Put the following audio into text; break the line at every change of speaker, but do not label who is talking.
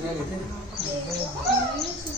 哎。